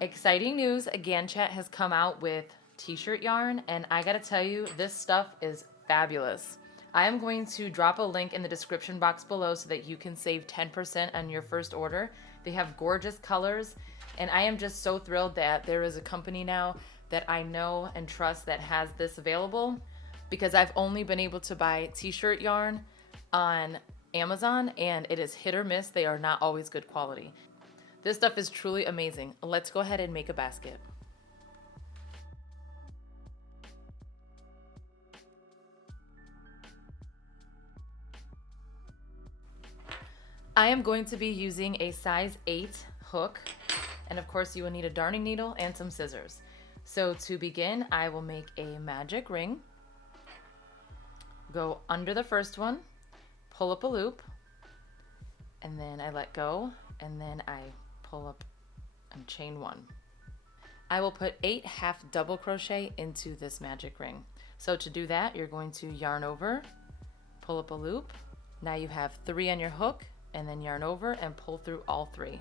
Exciting news, Ganchat has come out with t-shirt yarn, and I gotta tell you, this stuff is fabulous. I am going to drop a link in the description box below so that you can save 10% on your first order. They have gorgeous colors, and I am just so thrilled that there is a company now that I know and trust that has this available, because I've only been able to buy t-shirt yarn on Amazon, and it is hit or miss. They are not always good quality. This stuff is truly amazing. Let's go ahead and make a basket. I am going to be using a size 8 hook, and of course you will need a darning needle and some scissors. So to begin, I will make a magic ring, go under the first one, pull up a loop, and then I let go, and then I pull up and chain 1. I will put 8 half double crochet into this magic ring. So to do that, you're going to yarn over, pull up a loop. Now you have 3 on your hook, and then yarn over and pull through all 3.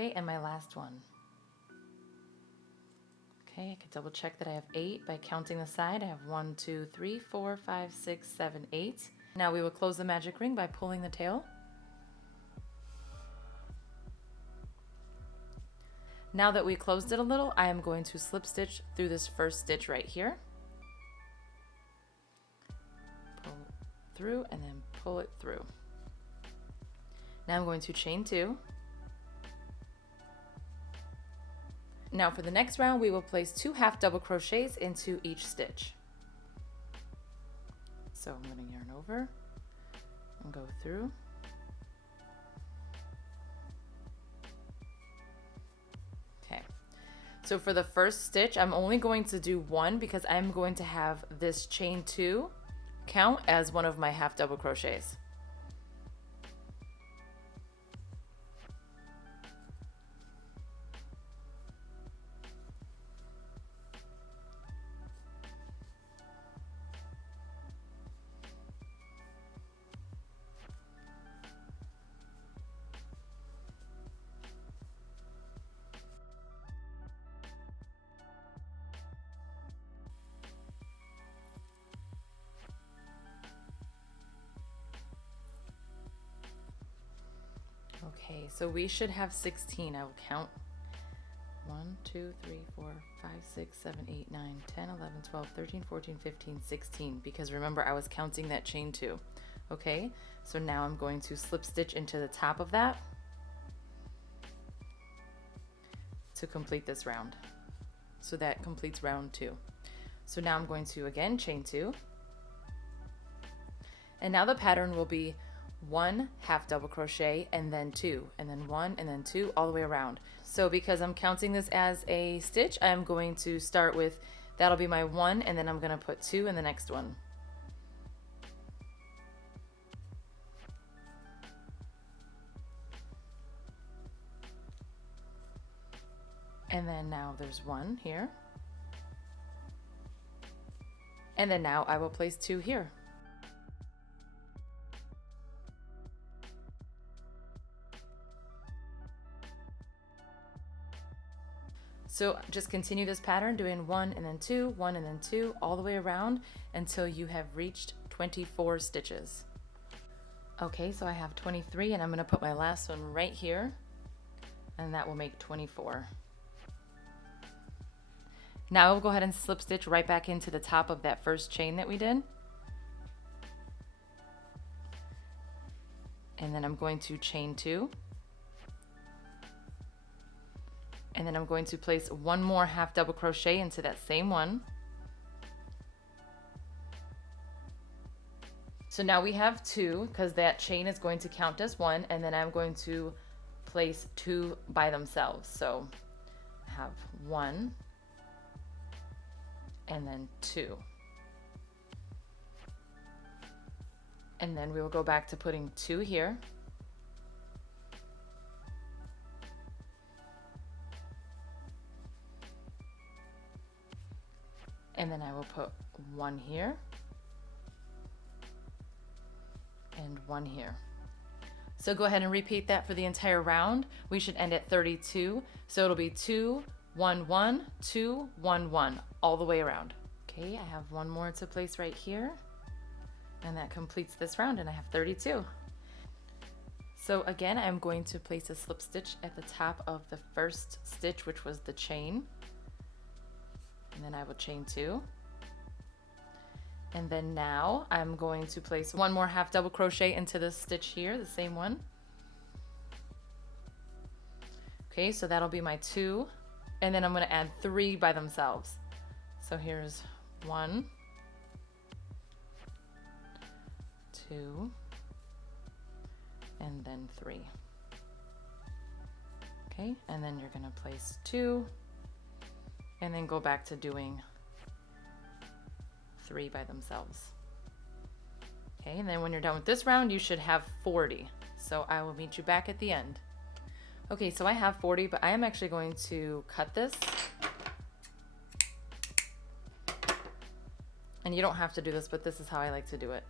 Okay, and my last one. Okay, I can double check that I have 8 by counting the side. I have 1, 2, 3, 4, 5, 6, 7, 8. Now we will close the magic ring by pulling the tail. Now that we closed it a little, I am going to slip stitch through this first stitch right here. Pull it through and then pull it through. Now I'm going to chain 2. Now for the next round, we will place 2 half double crochets into each stitch. So I'm going to yarn over and go through. Okay, so for the first stitch, I'm only going to do 1 because I'm going to have this chain 2 count as one of my half double crochets. Okay, so we should have 16. I will count 1, 2, 3, 4, 5, 6, 7, 8, 9, 10, 11, 12, 13, 14, 15, 16, because remember I was counting that chain 2. Okay, so now I'm going to slip stitch into the top of that to complete this round. So that completes round 2. So now I'm going to again chain 2, and now the pattern will be 1 half double crochet and then 2 and then 1 and then 2 all the way around. So because I'm counting this as a stitch, I'm going to start with, that'll be my 1, and then I'm going to put 2 in the next one. And then now there's 1 here, and then now I will place 2 here. So just continue this pattern, doing 1 and then 2, 1 and then 2, all the way around until you have reached 24 stitches. Okay, so I have 23, and I'm going to put my last one right here, and that will make 24. Now we'll go ahead and slip stitch right back into the top of that first chain that we did. And then I'm going to chain 2. And then I'm going to place one more half double crochet into that same one. So now we have 2 because that chain is going to count as 1, and then I'm going to place 2 by themselves. So I have 1 and then 2. And then we will go back to putting 2 here. And then I will put 1 here and 1 here. So go ahead and repeat that for the entire round. We should end at 32. So it'll be 2, 1, 1, 2, 1, 1 all the way around. Okay, I have 1 more to place right here. And that completes this round, and I have 32. So again, I'm going to place a slip stitch at the top of the first stitch, which was the chain. And then I will chain 2. And then now I'm going to place 1 more half double crochet into this stitch here, the same one. Okay, so that'll be my 2. And then I'm going to add 3 by themselves. So here's 1, 2, and then 3. Okay, and then you're going to place 2 and then go back to doing 3 by themselves. Okay, and then when you're done with this round, you should have 40. So I will meet you back at the end. Okay, so I have 40, but I am actually going to cut this. And you don't have to do this, but this is how I like to do it.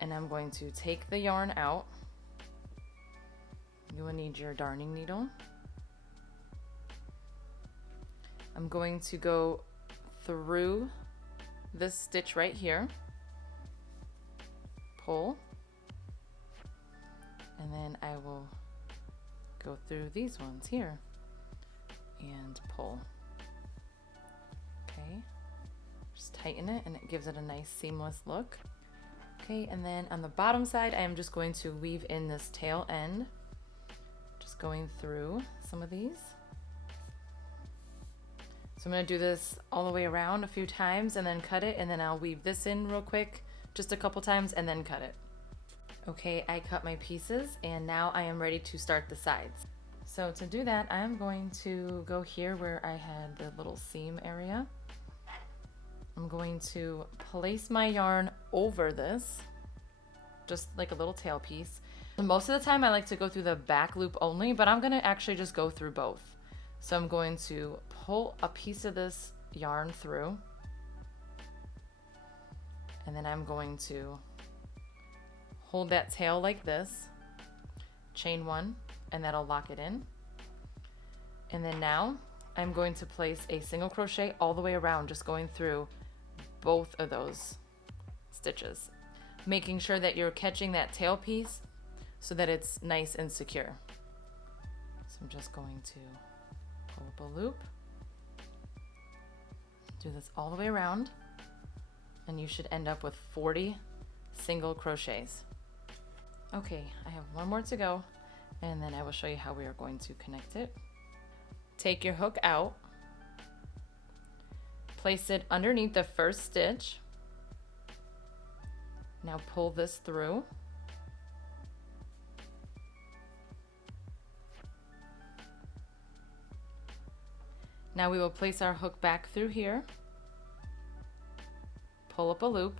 And I'm going to take the yarn out. You will need your darning needle. I'm going to go through this stitch right here, pull, and then I will go through these ones here and pull. Okay, just tighten it and it gives it a nice seamless look. Okay, and then on the bottom side I am just going to weave in this tail end, just going through some of these. So I'm going to do this all the way around a few times and then cut it, and then I'll weave this in real quick just a couple times and then cut it. Okay, I cut my pieces and now I am ready to start the sides. So to do that, I'm going to go here where I had the little seam area. I'm going to place my yarn over this, just like a little tail piece. Most of the time I like to go through the back loop only, but I'm going to actually just go through both. So I'm going to pull a piece of this yarn through, and then I'm going to hold that tail like this, chain 1, and that'll lock it in. And then now I'm going to place a single crochet all the way around, just going through both of those stitches, making sure that you're catching that tail piece so that it's nice and secure. So I'm just going to pull up a loop, do this all the way around, and you should end up with 40 single crochets. Okay, I have 1 more to go, and then I will show you how we are going to connect it. Take your hook out, place it underneath the first stitch. Now pull this through. Now we will place our hook back through here, pull up a loop,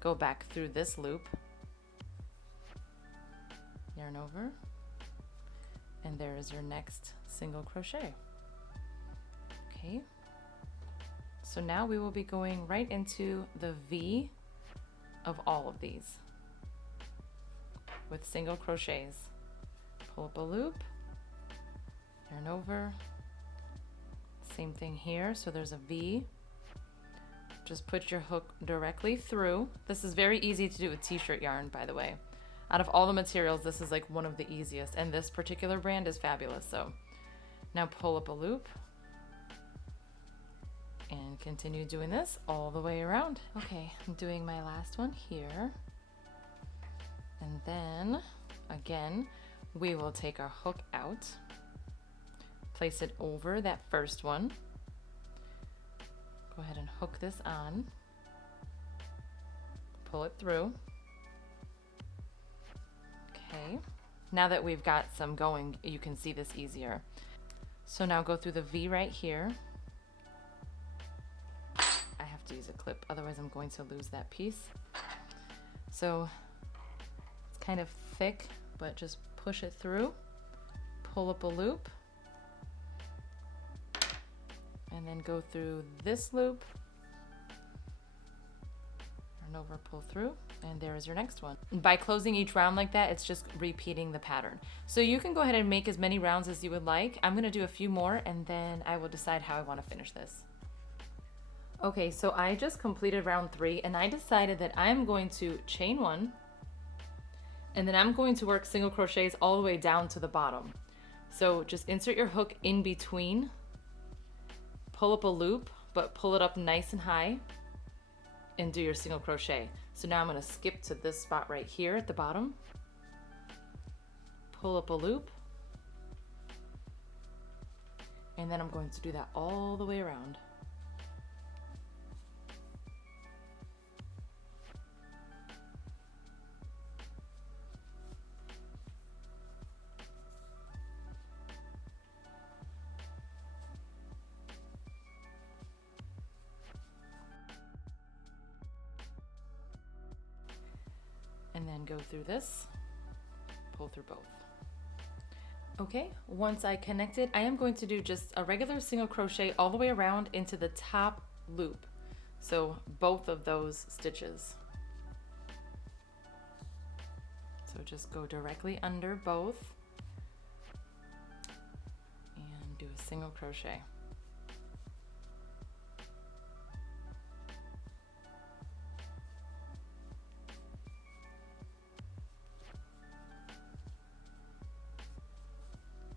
go back through this loop, yarn over, and there is your next single crochet. Okay, so now we will be going right into the V of all of these with single crochets. Pull up a loop, yarn over, same thing here, so there's a V. Just put your hook directly through. This is very easy to do with t-shirt yarn, by the way. Out of all the materials, this is like one of the easiest, and this particular brand is fabulous. So now pull up a loop and continue doing this all the way around. Okay, I'm doing my last one here, and then again we will take our hook out, place it over that first one. Go ahead and hook this on. Pull it through. Okay. Now that we've got some going, you can see this easier. So now go through the V right here. I have to use a clip, otherwise I'm going to lose that piece. So it's kind of thick, but just push it through, pull up a loop, and then go through this loop, turn over, pull through, and there is your next one. By closing each round like that, it's just repeating the pattern. So you can go ahead and make as many rounds as you would like. I'm gonna do a few more and then I will decide how I wanna finish this. Okay, so I just completed round 3 and I decided that I'm going to chain 1 and then I'm going to work single crochets all the way down to the bottom. So just insert your hook in between, pull up a loop, but pull it up nice and high and do your single crochet. So now I'm going to skip to this spot right here at the bottom, pull up a loop, and then I'm going to do that all the way around. And then go through this, pull through both. Okay, once I connect it, I am going to do just a regular single crochet all the way around into the top loop. So both of those stitches. So just go directly under both and do a single crochet.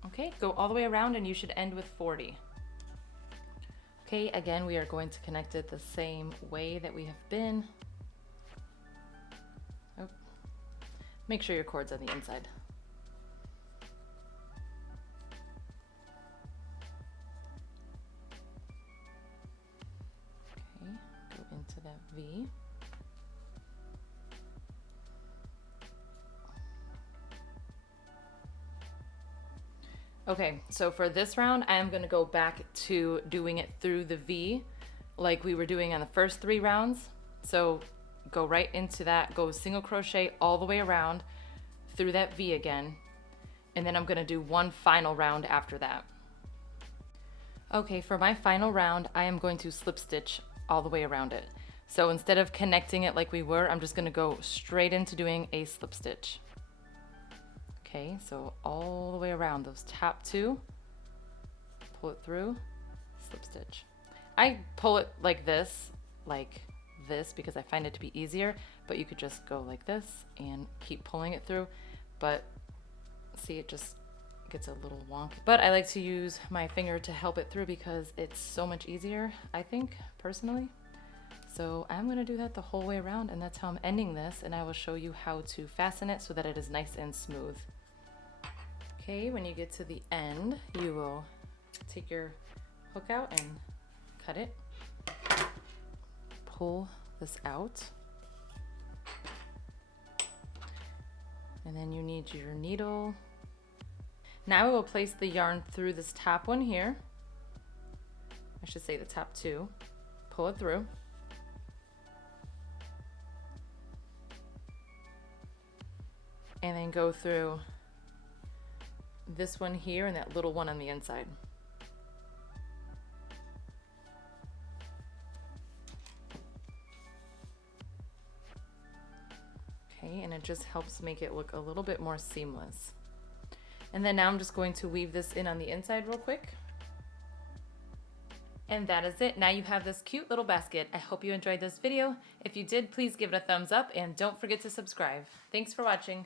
Okay, go all the way around and you should end with 40. Okay, again, we are going to connect it the same way that we have been. Oh. Make sure your cord's on the inside. Okay, go into that V. Okay, so for this round, I am going to go back to doing it through the V like we were doing on the first 3 rounds. So go right into that, go single crochet all the way around through that V again, and then I'm going to do one final round after that. Okay, for my final round, I am going to slip stitch all the way around it. So instead of connecting it like we were, I'm just going to go straight into doing a slip stitch. Okay, so all the way around those top 2, pull it through, slip stitch. I pull it like this, because I find it to be easier, but you could just go like this and keep pulling it through. But see, it just gets a little wonky. But I like to use my finger to help it through because it's so much easier, I think, personally. So I'm gonna do that the whole way around, and that's how I'm ending this, and I will show you how to fasten it so that it is nice and smooth. Okay, when you get to the end, you will take your hook out and cut it. Pull this out. And then you need your needle. Now I will place the yarn through this top one here. I should say the top 2. Pull it through. And then go through this one here and that little one on the inside. Okay, and it just helps make it look a little bit more seamless. And then now I'm just going to weave this in on the inside real quick. And that is it. Now you have this cute little basket. I hope you enjoyed this video. If you did, please give it a thumbs up and don't forget to subscribe. Thanks for watching.